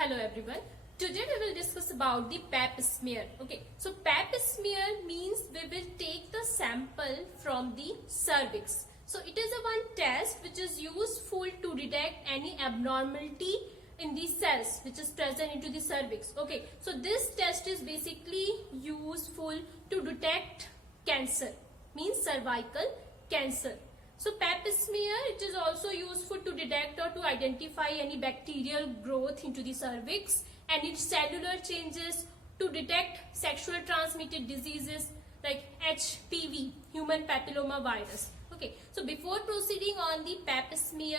Hello everyone. Today we will discuss about the pap smear. Okay, so pap smear means we will take the sample from the cervix. So it is a one test which is useful to detect any abnormality in the cells which is present into the cervix. Okay, so this test is basically useful to detect cancer, means cervical cancer. So pap smear, it is also useful to detect or to identify any bacterial growth into the cervix, any cellular changes, to detect sexual transmitted diseases like HPV, human papilloma virus. Okay, so before proceeding on the pap smear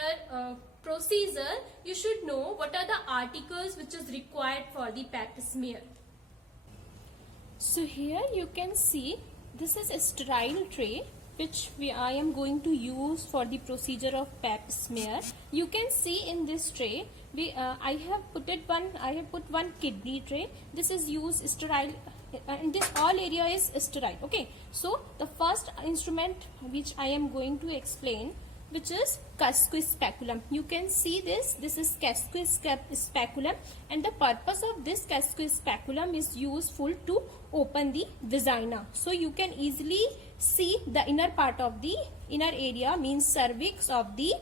procedure, you should know what are the articles which is required for the pap smear. So here you can see this is a sterile tray which I am going to use for the procedure of pap smear. You can see in this tray I have put one kidney tray. This is used sterile and this all area is sterile. Okay, so the first instrument which I am going to explain, which is Casquez speculum. You can see this is Casquez speculum, and the purpose of this Casquez speculum is useful to open the vagina. So you can easily see the inner part of the inner area, means cervix of the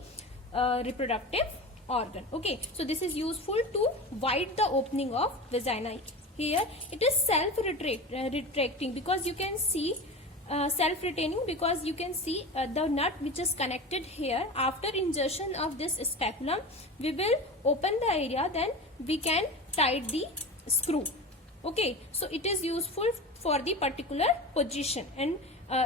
reproductive organ. Okay, so this is useful to widen the opening of vagina. Here it is self-retracting because you can see self-retaining because you can see the nut which is connected here. After insertion of this speculum, we will open the area, then we can tight the screw. Okay, so it is useful for the particular position and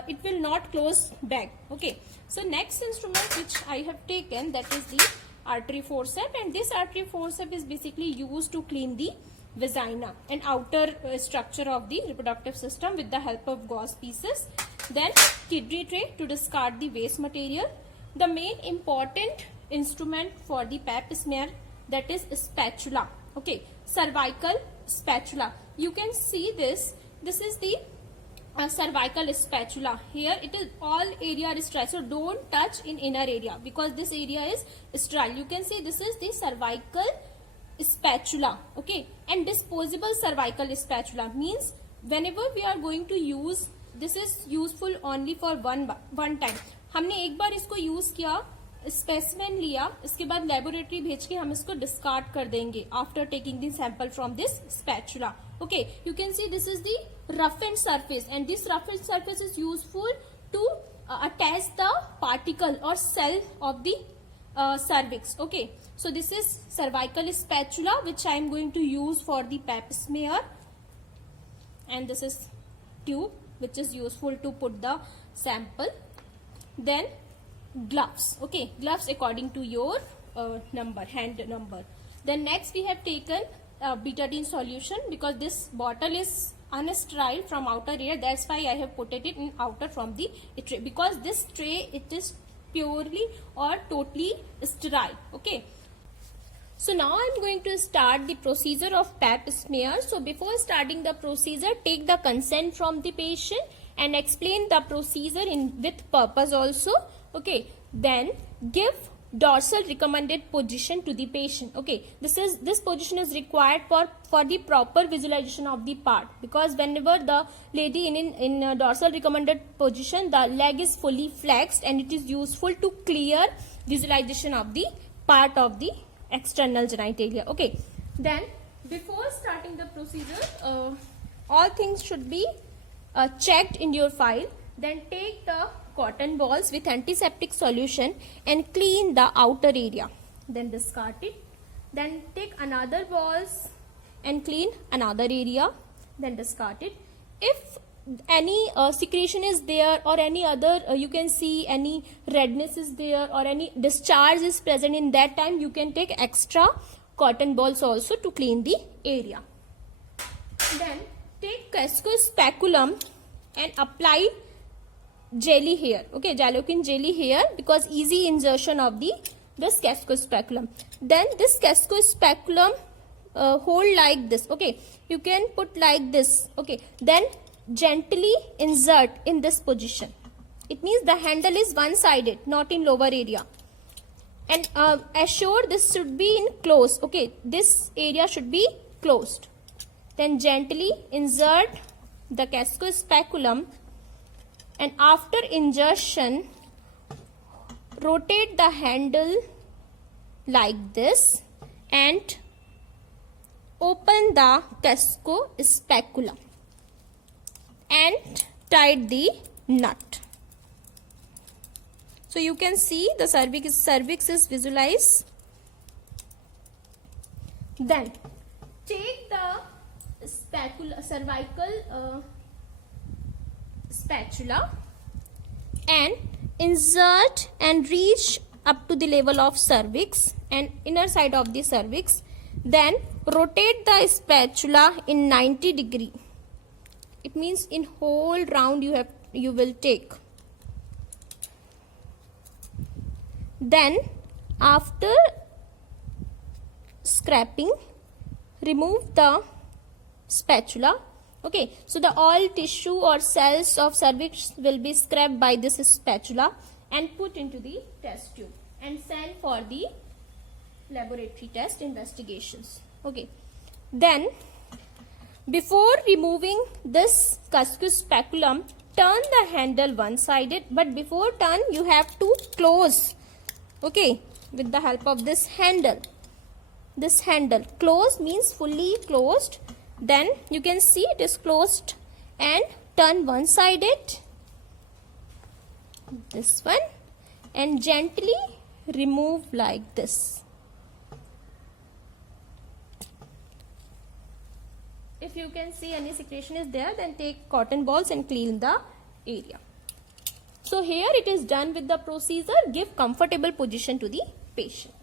it will not close back. Okay, so next instrument which I have taken, that is the artery forceps, and this artery forceps is basically used to clean the vagina and outer structure of the reproductive system with the help of gauze pieces. Then kidney tray to discard the waste material. The main important instrument for the pap smear, that is spatula. Okay, cervical spatula. You can see this is the cervical spatula. Here it is all area is sterile, so don't touch in inner area because this area is sterile. You can see this is the cervical spatula. Okay, and disposable cervical spatula means whenever we are going to use, this is useful only for one time. हमने एक बार इसको use किया, specimen लिया, इसके बाद laboratory भेज के हम इसको डिस्कार्ड कर देंगे after taking the sample from this spatula. Okay, you can see this is the roughened surface, and this roughened surface is useful to attach the particle or cell of the cervix. Okay, so this is cervical spatula which I am going to use for the pap smear, and this is tube which is useful to put the sample. Then gloves. Okay, gloves according to your hand number. Then next we have taken betadine solution because this bottle is unsterile from outer area, that's why I have put it in outer from the tray, because this tray it is purely or totally sterile. Okay, so now I am going to start the procedure of pap smear. So before starting the procedure, take the consent from the patient and explain the procedure with purpose also. Okay, then give dorsal recommended position to the patient. Okay, this position is required for the proper visualization of the part, because whenever the lady in a dorsal recommended position, the leg is fully flexed and it is useful to clear visualization of the part of the external genitalia. Okay, then before starting the procedure, all things should be checked in your file. Then take the cotton balls with antiseptic solution and clean the outer area, then discard it. Then take another balls and clean another area, then discard it. If any secretion is there or any other you can see any redness is there or any discharge is present, in that time you can take extra cotton balls also to clean the area. Then take Casquez speculum and apply jelly here. Okay, Jalokin jelly here, because easy insertion of this Casquez speculum. Then this Casquez speculum hold like this. Okay, you can put like this. Okay, then gently insert in this position. It means the handle is one sided, not in lower area. and assure this should be in close. Okay, this area should be closed. Then gently insert the casco speculum, and after insertion rotate the handle like this and open the casco speculum and tight the nut. So you can see the cervix is visualized. Then take the cervical spatula and insert and reach up to the level of cervix and inner side of the cervix. Then rotate the spatula in 90 degree. It means in whole round you will take. Then after scraping, remove the spatula. Okay, so the all tissue or cells of cervix will be scraped by this spatula and put into the test tube and sent for the laboratory test investigations. Okay, then before removing this casco speculum, turn the handle one-sided, but before turn you have to close. Okay, with the help of this handle. This handle close means fully closed. Then you can see it is closed and turn one-sided, this one, and gently remove like this. If you can see any secretion is there, then take cotton balls and clean the area. So here it is done with the procedure. Give comfortable position to the patient.